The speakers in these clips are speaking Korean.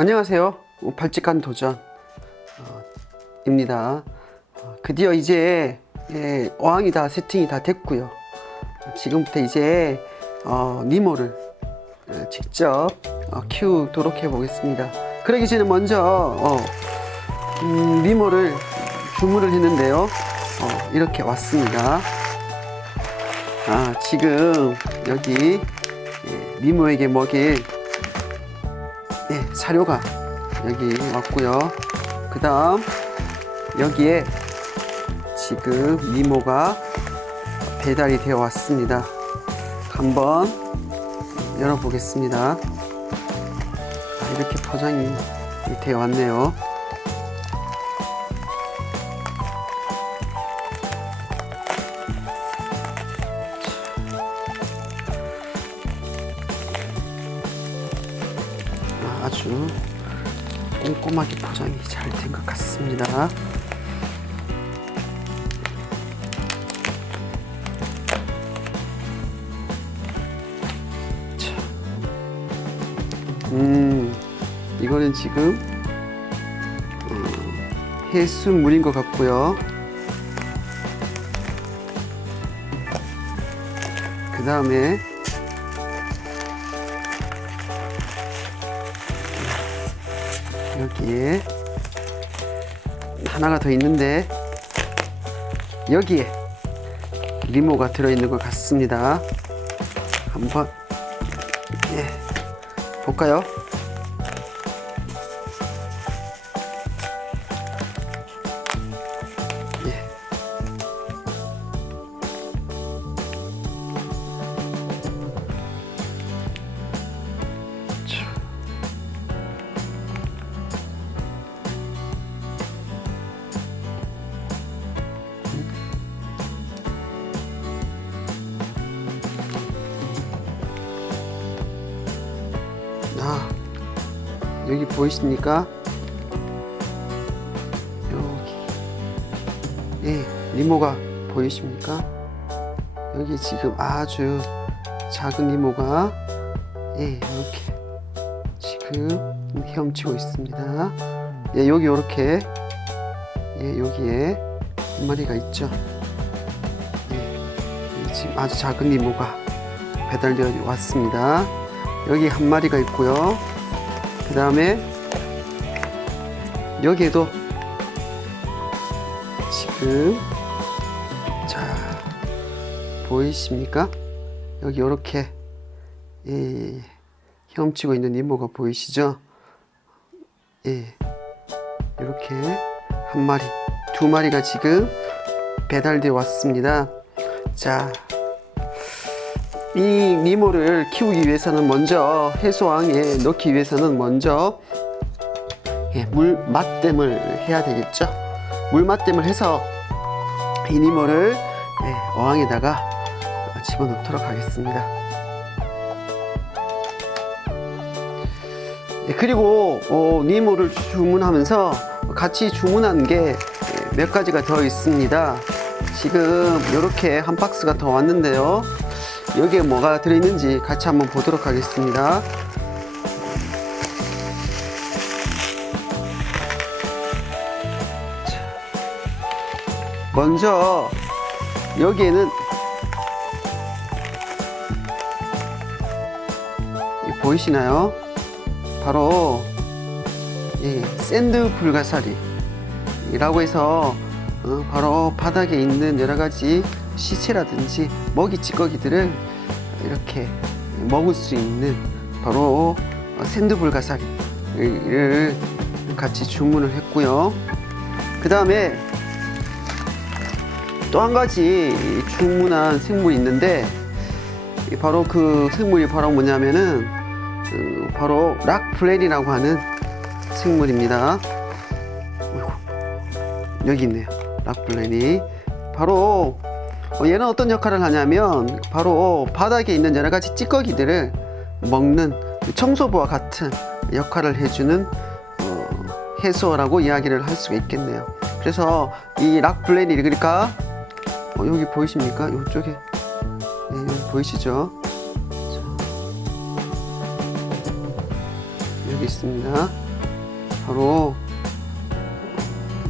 안녕하세요. 발칙한 도전입니다. 어, 드디어 이제 예, 어항이 다 세팅이 다 됐고요. 지금부터 이제 어, 니모를 어, 직접 어, 키우도록 해보겠습니다. 그러기 전에 먼저 어, 음, 니모를 주문을 했는데요. 어, 이렇게 왔습니다. 아, 지금 여기 예, 니모에게 먹일 예, 사료가 여기 왔고요. 그 다음 여기에 지금 니모가 배달이 되어 왔습니다. 한번 열어보겠습니다. 아, 이렇게 포장이 되어 왔네요. 꼼꼼하게 포장이 잘 된 것 같습니다. 자. 음, 이거는 지금 어, 해수물인 것 같고요. 그 다음에 여기에 하나가 더 있는데 여기에 리모가 들어있는 것 같습니다. 한번 예, 볼까요? 여기 보이십니까? 여기. 예, 리모가 보이십니까? 여기 지금 아주 작은 리모가 예, 이렇게 지금 헤엄치고 있습니다. 예, 여기 이렇게 예, 여기에 한 마리가 있죠. 예, 지금 아주 작은 리모가 배달되어 왔습니다. 여기 한 마리가 있고요. 그 다음에 여기에도 지금 자 보이십니까? 여기 이렇게 예. 헤엄치고 있는 이모가 보이시죠? 예, 이렇게 한 마리, 두 마리가 지금 배달되어 왔습니다. 자, 이 니모를 키우기 위해서는 먼저 해수왕에 넣기 위해서는 먼저 예, 물 맛댐을 해야 되겠죠. 물 맛댐을 해서 이 니모를 예, 어항에다가 집어넣도록 하겠습니다. 예, 그리고 어, 니모를 주문하면서 같이 주문한 게 몇 가지가 더 있습니다. 지금 이렇게 한 박스가 더 왔는데요. 여기에 뭐가 들어있는지 같이 한번 보도록 하겠습니다. 자, 먼저 여기에는 이 보이시나요? 바로 이 샌드 불가사리라고 해서 어, 바로 바닥에 있는 여러 가지 시체라든지 먹이 찌꺼기들을 이렇게 먹을 수 있는 바로 샌드 불가사리를 같이 주문을 했고요. 그 다음에 또 한 가지 주문한 생물이 있는데 바로 그 생물이 바로 뭐냐면은 그 바로 락플랜이라고 하는 생물입니다. 여기 있네요. 락플랜이 바로 어, 얘는 어떤 역할을 하냐면 바로 바닥에 있는 여러 가지 찌꺼기들을 먹는 청소부와 같은 역할을 해주는 어, 해수어라고 이야기를 할 수가 있겠네요. 그래서 이 락블레니 그러니까 어, 여기 보이십니까? 이쪽에 네, 여기 보이시죠? 자, 여기 있습니다. 바로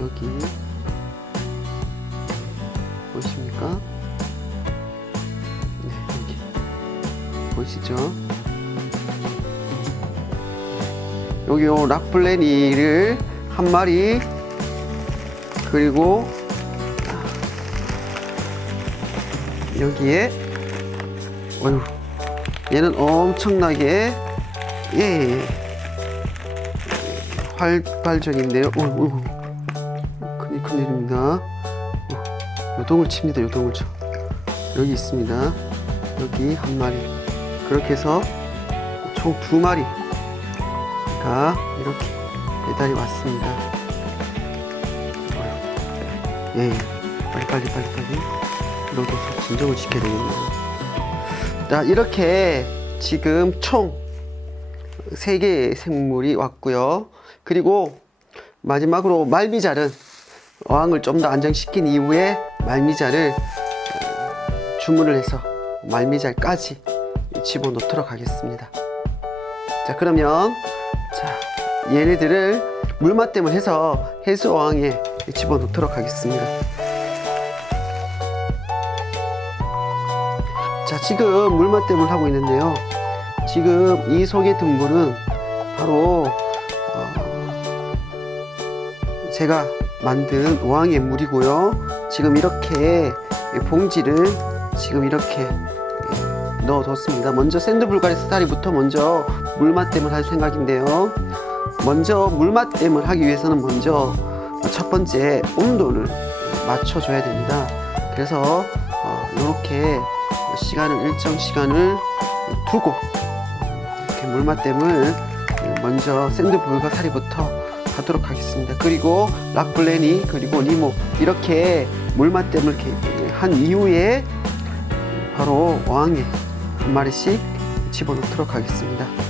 여기 보이십니까? 보이시죠? 여기 요 락블레니를 한 마리 그리고 여기에 어휴 얘는 엄청나게 예 활발전인데요. 어, 어, 큰일 큰일입니다. 어, 요동을 칩니다. 요동을 쳐. 여기 있습니다. 여기 한 마리. 그렇게 해서 총 두 마리가 이렇게 배달이 왔습니다. 어휴. 예, 빨리 빨리 빨리 빨리 넣어서 진정을 지켜야 되겠네요. 자, 이렇게 지금 총세 개의 생물이 왔고요. 그리고 마지막으로 말미잘은 어항을 좀 더 안정시킨 이후에 말미잘을 어, 주문을 해서 말미잘까지 집어넣도록 하겠습니다. 자, 그러면 자, 얘네들을 물맛댐을 해서 해수 어항에 집어넣도록 하겠습니다. 자, 지금 물맛댐을 하고 있는데요. 지금 이 속에 든 물은 바로 어, 제가 만든 어항의 물이고요. 지금 이렇게 봉지를 지금 이렇게 넣어뒀습니다. 먼저 샌드불가리 스타리부터 먼저 물맛댐을 할 생각인데요. 먼저 물맛댐을 하기 위해서는 먼저 첫 번째 온도를 맞춰줘야 됩니다. 그래서 이렇게 시간을 일정 시간을 두고 이렇게 물맛댐을 먼저 샌드불가 사리부터 하도록 하겠습니다. 그리고 락블레니 그리고 니모 이렇게 물맛댐을 한 이후에 바로 어항에 한 마리씩 집어넣도록 하겠습니다.